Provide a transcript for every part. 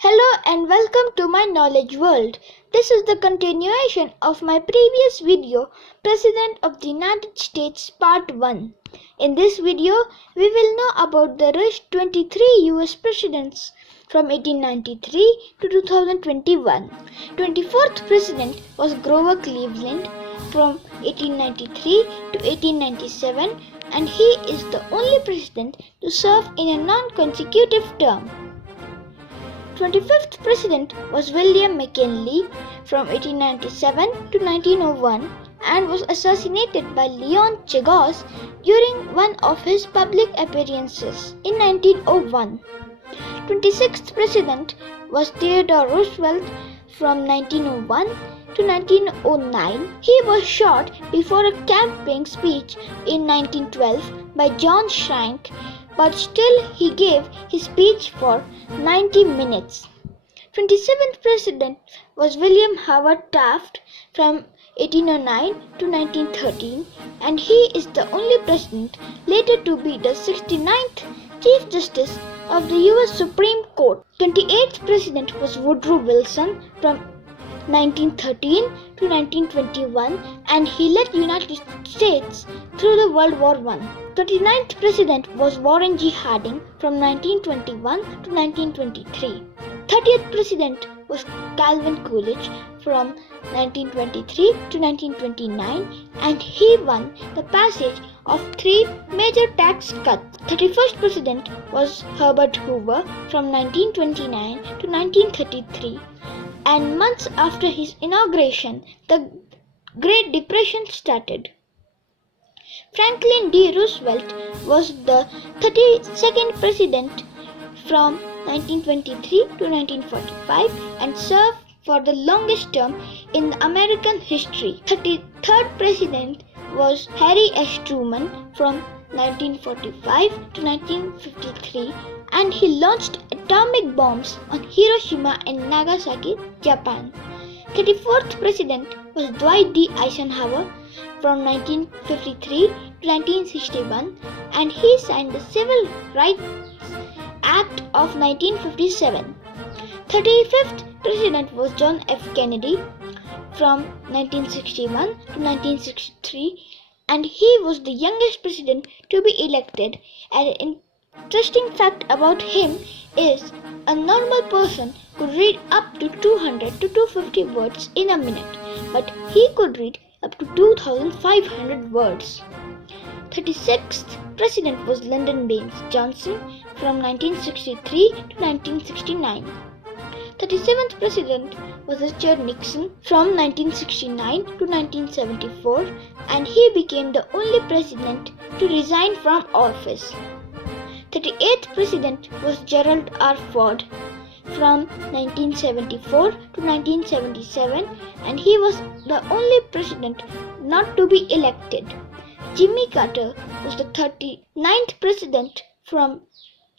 Hello and welcome to my knowledge world. This is the continuation of my previous video, President of the United States Part 1. In this video, we will know about the rest 23 US presidents from 1893 to 2021. 24th president was Grover Cleveland from 1893 to 1897, and he is the only president to serve in a non-consecutive term. 25th president was William McKinley from 1897 to 1901 and was assassinated by Leon Czolgosz during one of his public appearances in 1901. 26th president was Theodore Roosevelt from 1901 to 1909. He was shot before a campaign speech in 1912 by John Schrank, but still he gave his speech for 90 minutes. 27th president was William Howard Taft from 1809 to 1913, and he is the only president later to be the 69th Chief Justice of the US Supreme Court. 28th president was Woodrow Wilson from 1913 to 1921, and he led the United States through the World War I. 39th president was Warren G. Harding from 1921 to 1923. 30th president was Calvin Coolidge from 1923 to 1929, and he won the passage of 3 major tax cuts. 31st president was Herbert Hoover from 1929 to 1933. And months after his inauguration, the Great Depression started. Franklin D. Roosevelt was the 32nd president from 1923 to 1945 and served for the longest term in American history. 33rd president was Harry S. Truman from 1945 to 1953, and he launched atomic bombs on Hiroshima and Nagasaki, Japan. 34th president was Dwight D. Eisenhower from 1953 to 1961, and he signed the Civil Rights Act of 1957. 35th president was John F. Kennedy from 1961 to 1963, and he was the youngest president to be elected. An interesting fact about him is a normal person could read up to 200 to 250 words in a minute, but he could read up to 2,500 words. 36th president was Lyndon Baines Johnson from 1963 to 1969. 37th president was Richard Nixon from 1969 to 1974, and he became the only president to resign from office. 38th president was Gerald R. Ford from 1974 to 1977, and he was the only president not to be elected. Jimmy Carter was the 39th president from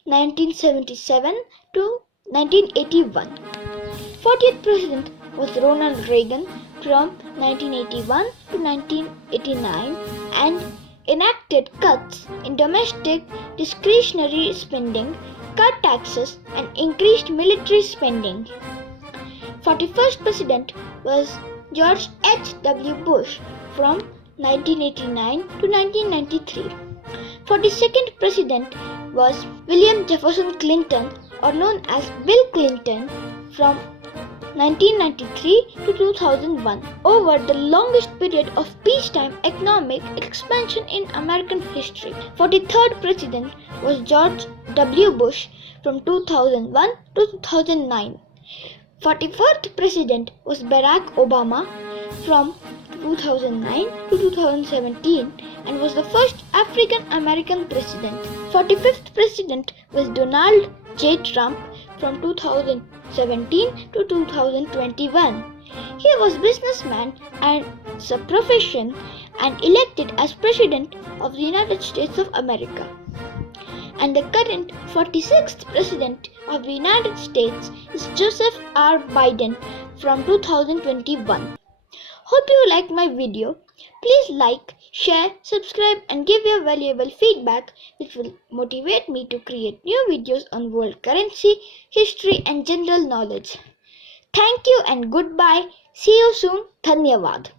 1977 to 1981. 40th president was Ronald Reagan from 1981 to 1989 and enacted cuts in domestic discretionary spending, cut taxes, and increased military spending. 41st president was George H.W. Bush from 1989 to 1993. 42nd president was William Jefferson Clinton, or known as Bill Clinton, from 1993 to 2001. Over the longest period of peacetime economic expansion in American history. 43rd president was George W. Bush from 2001 to 2009. 44th president was Barack Obama from 2009 to 2017 and was the first African American president. 45th president was Donald J. Trump from 2017 to 2021. He was a businessman and a profession and elected as President of the United States of America. And the current 46th President of the United States is Joseph R. Biden from 2021. Hope you like my video. Please like, share, subscribe and give your valuable feedback which will motivate me to create new videos on world currency, history and general knowledge. Thank you and goodbye. See you soon. Dhanyavad.